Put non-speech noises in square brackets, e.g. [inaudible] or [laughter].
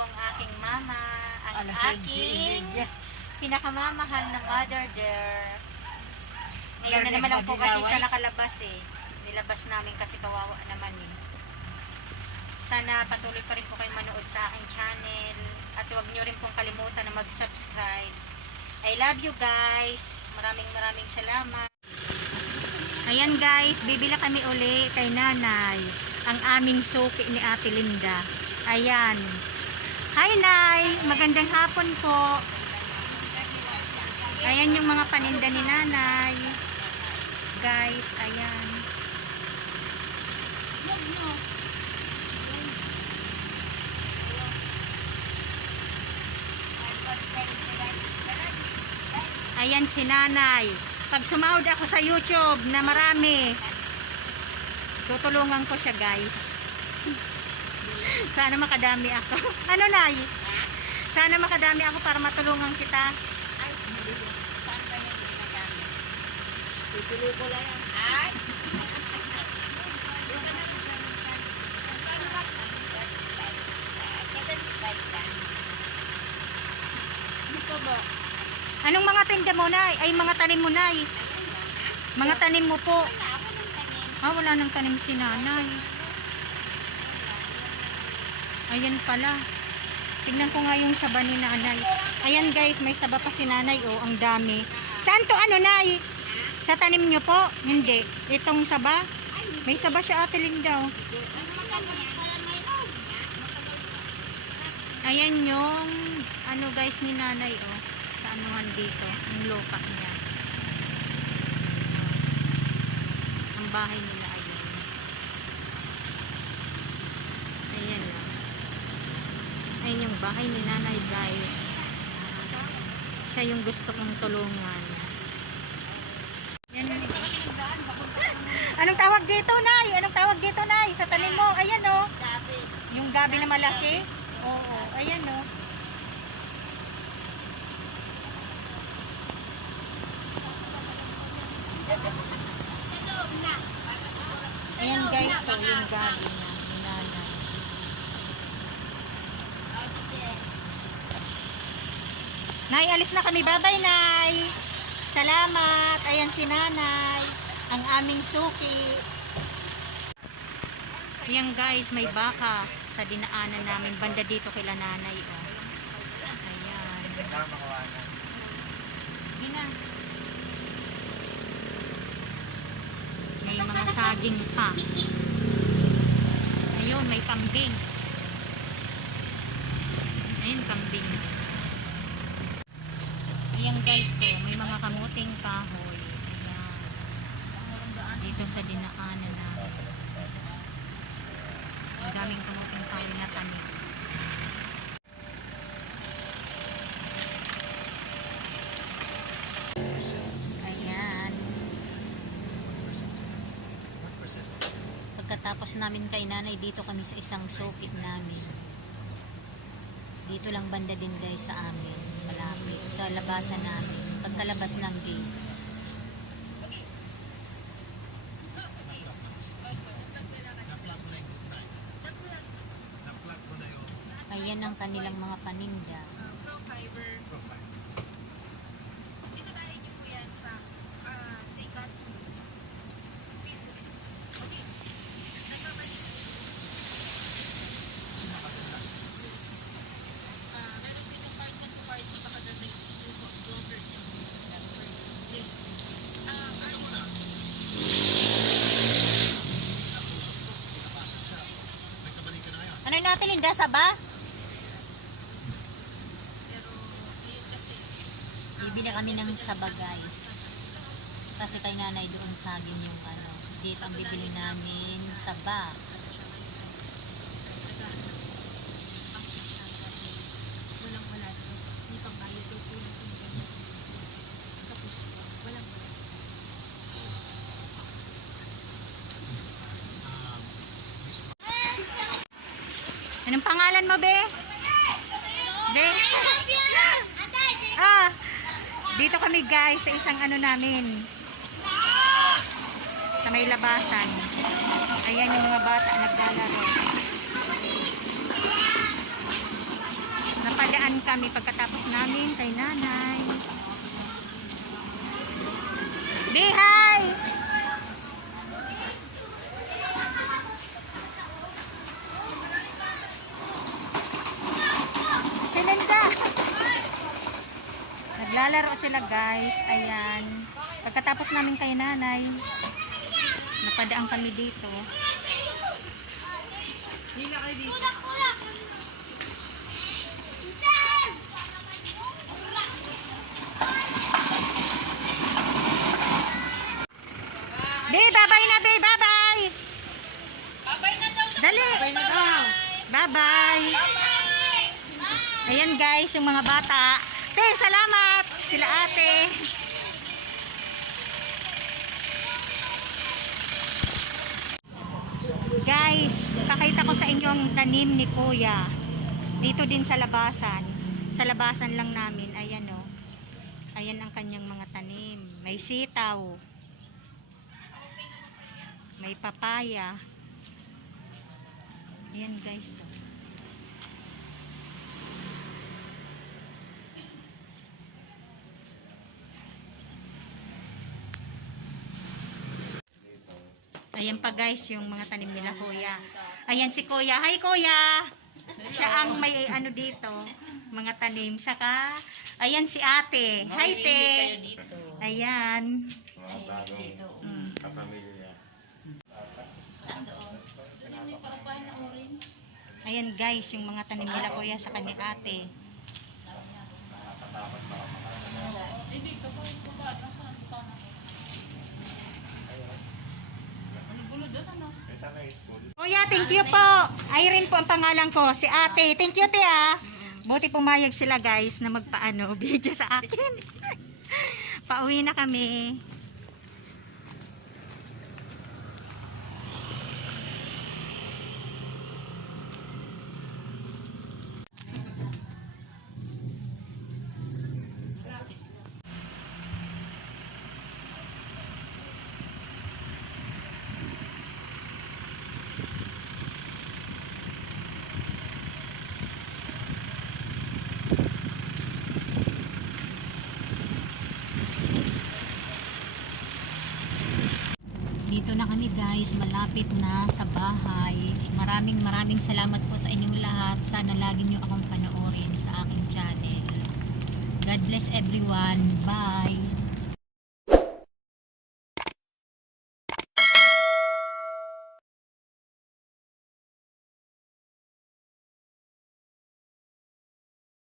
Po ang aking mama, ang aking pinakamamahal na mother there. Ngayon na naman lang po kasi siya nakalabas eh. Nilabas namin kasi kawawa naman eh. Sana patuloy pa rin po kayo manood sa aking channel. At huwag nyo rin pong kalimutan na mag-subscribe. I love you guys. Maraming maraming salamat. Ayan guys, bibila kami uli kay nanay. Ang aming suki ni Ate Linda. Ayan. Hi Nay! Magandang hapon po. Ayan yung mga paninda ni nanay. Guys, ayan. Ayan si nanay. Pag sumahod ako sa YouTube na marami, tutulungan ko siya guys. Sana makadami ako. [laughs] Ano nay? Sana makadami ako para matulungan kita. Ituloy ko lang yan. Ay! Ba? Anong mga tinda mo nay? Ay mga tanim mo nay. Mga tanim mo po. Ah, wala nang tanim si nanay. Ayan pala. Tingnan ko nga yung saba ni nanay. Ayan guys, may saba pa si nanay. Oh, ang dami. Saan to ano nay? Sa tanim nyo po? Hindi. Itong saba? May saba siya ate Linda. oh. Ayan yung ano guys ni nanay oh. Sa anuhan dito. Yung lupa niya. Ang bahay nila ayan. Ayan lang. Ayan yung bahay ni nanay guys. Siya yung gusto kong tulungan. Yan. Anong tawag dito, Nay? Anong tawag dito, Nay? Sa tanim mo. Ayan, oh. Gabi. Yung gabi na malaki. Oo, ayan, oh. Ayan, guys, so yung gabi na. Yung nanay. Nay, alis na kami. Bye-bye, Nay. Salamat. Ayan si Nanay. Ang aming suki. Ayan guys, may baka sa dinaanan namin. Banda dito kila Nanay. Oh. Ayan. Gina. May mga saging pa. Ayun, may kambing. Ayun, kambing. Ayan guys, so, may mga kamuting kahoy. Ayan. Dito sa dinaanan namin. Ang daming kamuting kahoy na tanim. Ayan. Pagkatapos namin kay nanay, dito kami sa isang sukit namin. Dito lang banda din guys sa amin. Sa labasan namin. Pagkalabas ng gate. Ayan ang kanilang mga paninda. Ano yung natin Linda? Saba? Bibili kami ng saba guys. Kasi kay nanay doon saging yung ano. Dito ang bibili namin saba. walang wala dito. May pangbayad daw po ng internet. Tapos, walang wala. Anong pangalan mo, Be? Be? Ah, dito kami guys sa isang ano namin. Sa may labasan. Ayan yung mga bata naglalaro. Napadaan kami pagkatapos namin kay nanay. Di, hi! Si Linda! Naglalaro sila guys. Ayan. Pagkatapos namin kay nanay, napadaan kami dito. Di, bye-bye na, be. Bye-bye. Babay na daw. Dali. Bye-bye. Ayan guys, yung mga bata. Te, salamat. Sila ate. Guys, pakita ko sa inyo ang tanim ni Kuya. Dito din sa labasan. Sa labasan lang namin. Ayan o. Ayan ang kanyang mga tanim. May sitaw. May papaya. Ayan guys. oh. Ayan pa guys yung mga tanim nila kuya. Ayan si kuya. Hi kuya! Siya ang may ano dito. Mga tanim. Saka, ayan si ate. Hi te! Ayan. Mga bagong Mm. kapamilya. Saan doon? Ano may paupahan na orange? Ayan guys yung mga tanim nila kuya sa kanya ate. Mga mga Hindi, kapag ko ba? Nasaan ka na? Ano gulo doon ano? Eh, saan kayo school? Kuya, thank you po. Irene po ang pangalan ko. Si ate. Thank you, te ah. Buti pumayag sila guys na magpaano [laughs] video sa akin. [laughs] Pauwi na kami. Dito na kami guys, malapit na sa bahay. Maraming maraming salamat po sa inyong lahat. Sana lagi nyo akong panoorin sa aking channel. God bless everyone. Bye!